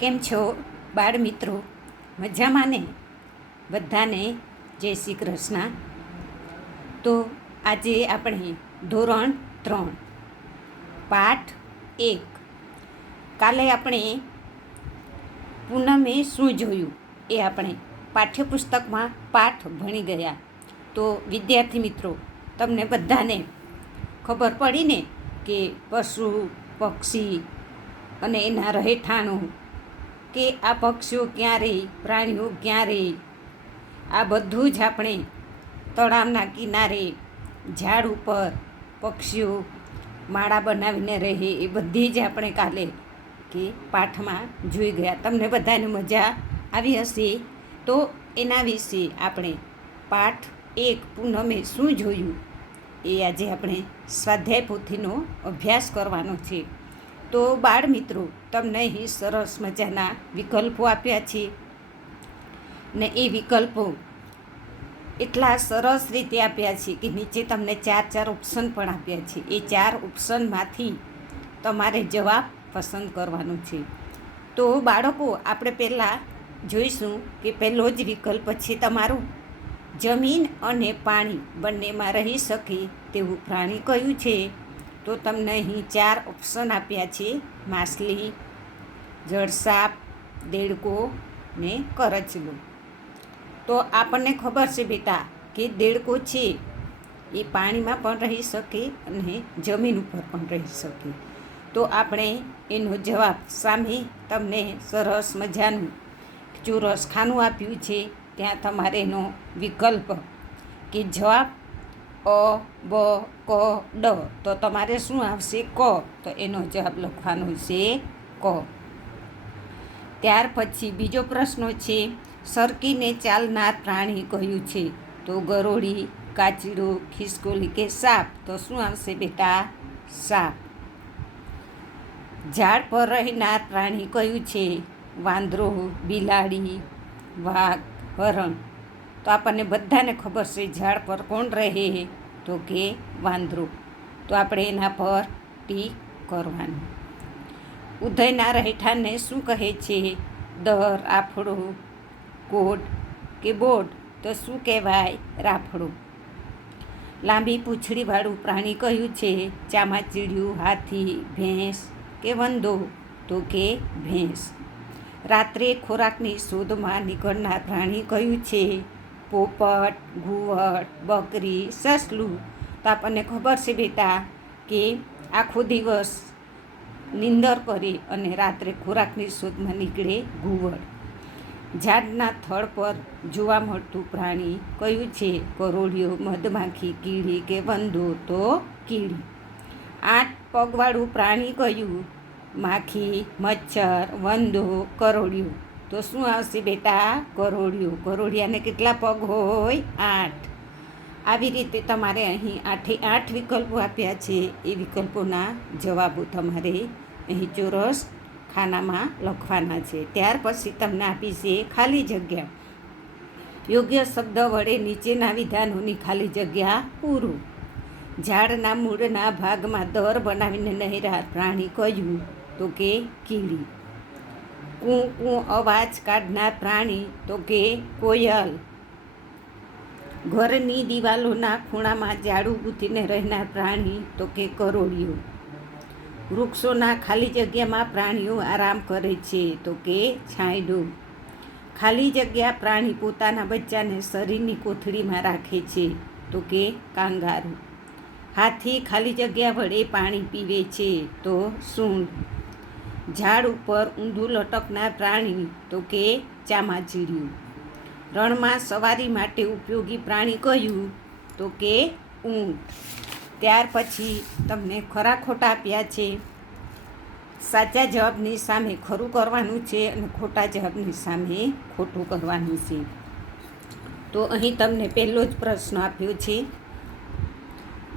કેમ છો બાળ મિત્રો? મજામાં ને? બધાને જય શ્રી કૃષ્ણ. તો આજે આપણે ધોરણ ત્રણ, પાઠ એક. કાલે આપણે પૂનમે શું જોયું એ આપણે પાઠ્યપુસ્તકમાં પાઠ ભણી ગયા. તો વિદ્યાર્થી મિત્રો, તમને બધાને ખબર પડીને કે પશુ, પક્ષી અને એના રહેઠાણો કે આ પક્ષીઓ ક્યાં રહે પ્રાણીઓ ક્યાં રહે આ બધું જ આપણે તળાવના કિનારે, ઝાડ ઉપર, પક્ષીઓ માળા બનાવીને રહે એ બધી જ આપણે કાલે કે પાઠમાં જોઈ ગયા. તમને બધાને મજા આવી હશે? તો એના વિશે આપણે પાઠ એક પૂનમે શું જોયું? એ આજે આપણે સ્વાધ્યાય પોથીનો અભ્યાસ કરવાનો છે. તો બાળ મિત્રો, તમને અહીં સરસ મજાના વિકલ્પો આપ્યા છે. ને એ વિકલ્પો એટલા સરસ રીતે આપ્યા છે કે નીચે તમને ચાર ચાર ઓપ્શન પણ આપ્યા છે. એ ચાર ઓપ્શનમાંથી તમારે જવાબ પસંદ કરવાનો છે. તો બાળકો, આપણે પહેલાં જોઈશું કે પહેલો જ વિકલ્પ છે તમારો. જમીન અને પાણી બંનેમાં રહી શકે તેવું પ્રાણી કયું છે? તો તમને અહીં ચાર ઓપ્શન આપ્યા છે. માછલી જળસાપ દેડકો ને કરચલું. તો આપણને ખબર છે બેટા કે દેડકો છે એ પાણીમાં પણ રહી શકે અને જમીન ઉપર પણ રહી શકે. તો આપણે એનો જવાબ સામે તમને સરસ મજાનું ચોરસ ખાનું આપ્યું છે. ત્યાં તમારે એનો વિકલ્પ કે જવાબ અ, બ, ક, ડ. તો તમારે શું આવશે? ક. તો એનો જવાબ લખવાનો છે ક. ત્યાર પછી બીજો પ્રશ્ન છે, સરકીને ચાલનાર પ્રાણી કયું છે? તો ગરોળી, કાચીડો, ખિસકોલી કે સાપ? તો શું આવશે બેટા? સાપ. ઝાડ પર રહેનાર પ્રાણી કયું છે? વાંદરો, બિલાડી, વાઘ, હરણ. તો આપણને બધાને ખબર છે ઝાડ પર કોણ રહે? તો કે વાંદરો. તો આપણે એના પર ટીક કરવાનું. ઉદયના રહેઠાણને શું કહે છે? દર, આફડો કોટ કે બોટ તો શું કહેવાય? રાફડો. લાંબી પૂંછડીવાળું પ્રાણી કયું છે? ચામાચીડિયું હાથી, ભેંસ કે વંદો? તો કે ભેંસ. રાત્રે ખોરાકની શોધમાં નીકળનાર પ્રાણી કયું છે? પોપટ ઘુવટ બકરી, સસલું. તો આપણને ખબર છે બેટા કે આખો દિવસ નિંદર કરે અને રાત્રે ખોરાકની શોધમાં નીકળે ઘુવડ. ઝાડના થડ પર જોવા મળતું પ્રાણી કયું છે? કરોળિયો, મધમાખી, કીડી કે વંદો? તો કીડી. આઠ પગવાળું પ્રાણી કયું? માખી, મચ્છર, વંદો કરોડિયું તો શું આવશે બેટા? કરોડિયું. કરોડિયાને કેટલા પગ હોય? આઠ. આવી રીતે તમારે અહીં આઠે, આઠ વિકલ્પો આપ્યા છે. એ વિકલ્પોના જવાબો તમારે અહીં ચોરસ ખાનામાં લખવાના છે. ત્યાર પછી તમને આપી છે ખાલી જગ્યા. યોગ્ય શબ્દ વડે નીચેના વિધાનોની ખાલી જગ્યા પૂરું. ઝાડના મૂળના ભાગમાં દર બનાવીને નહેરા પ્રાણી કહ્યું તો કે કીડી કું કું અવાજ કાઢનાર પ્રાણી તો કે કોયલ. ઘરની દિવાલોના ખૂણામાં ઝાડુ ગૂંથીને રહેનાર પ્રાણી તો કે કરોળિયું વૃક્ષોના ખાલી જગ્યામાં પ્રાણીઓ આરામ કરે છે તો કે છાંયડું. ખાલી જગ્યા પ્રાણી પોતાના બચ્ચાને શરીરની કોથળીમાં રાખે છે તો કે કાંગારું. હાથી ખાલી જગ્યા વડે પાણી પીવે છે તો સૂંઢ. ઝાડ ઉપર ઊંધું લટકનાર પ્રાણી તો કે ચામાચીડિયું. રણમાં સવારી માટે ઉપયોગી પ્રાણી કયું તો કે ઊંટ. ત્યાર પછી તમને ખરા ખોટા આપ્યા છે. સાચા જવાબની સામે ખરું કરવાનું છે અને ખોટા જવાબની સામે ખોટું કરવાનું છે. તો અહીં તમને પહેલો જ પ્રશ્ન આપ્યો છે.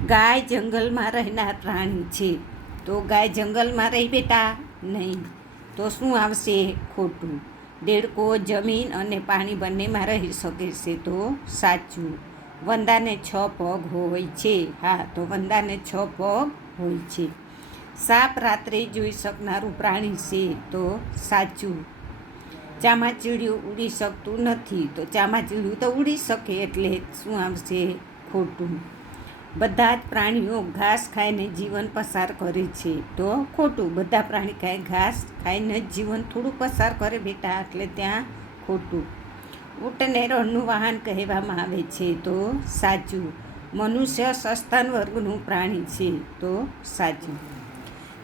ગાય જંગલમાં રહેનાર પ્રાણી છે. તો ગાય જંગલમાં રહી બેટા. નહીં. તો શું આવશે ખોટું? દેડકો, જમીન અને પાણી બંનેમાં રહી શકે છે તો સાચું. વંદાને છ પગ હોય છે. હા, તો વંદાને છ પગ હોય છે. સાપ રાત્રે જોઈ શકનારું પ્રાણી છે તો સાચું. ચામાચીડિયું ઉડી શકતું નથી. તો ચામાચીડિયું તો ઉડી શકે એટલે શું આવશે ખોટું? બધા જ પ્રાણીઓ ઘાસ ખાઈને જીવન પસાર કરે છે. તો ખોટું, બધા પ્રાણી ખાય, ઘાસ ખાઈને જ જીવન થોડું પસાર કરે બેટા, એટલે ત્યાં ખોટું. ઊંટને રણનું વાહન કહેવામાં આવે છે. તો સાચું, મનુષ્ય સસ્તાન વર્ગનું પ્રાણી છે. તો સાચું.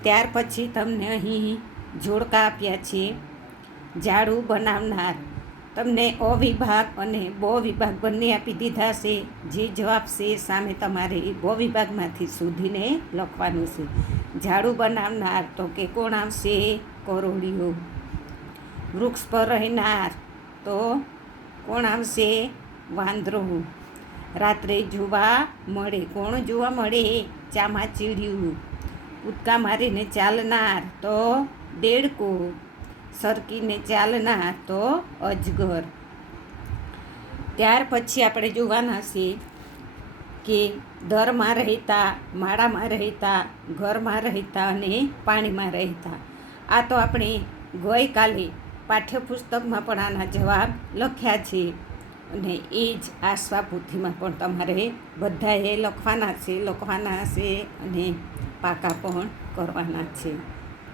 ત્યાર પછી તમને અહીં જોડકા આપ્યા છે. ઝાડુ બનાવનાર. તમને અ વિભાગ અને બ વિભાગ બંને આપી દીધા છે. જે જવાબ છે સામે તમારે બ વિભાગમાંથી શોધીને લખવાનું છે. ઝાડુ બનાવનાર તો કે કોણ આવશે? કરોડિયો વૃક્ષ પર રહેનાર તો કોણ આવશે? વાંદરો. રાત્રે જોવા મળે. કોણ જોવા મળે? ચામાચીડિયું. કૂદકા મારીને ચાલનાર તો દેડકો. સરકીને ચાલના તો અજગર. ત્યાર પછી આપણે જોવાના છીએ કે દરમાં રહેતા, માળામાં રહેતા, ઘરમાં રહેતા અને પાણીમાં રહેતા. આ તો આપણે ગઈકાલે પાઠ્યપુસ્તકમાં પણ આના જવાબ લખ્યા છે અને એ જ આ સ્વાપોથીમાં પણ તમારે બધાએ લખવાના છે લખવાના છે અને પાકા પણ કરવાના છે.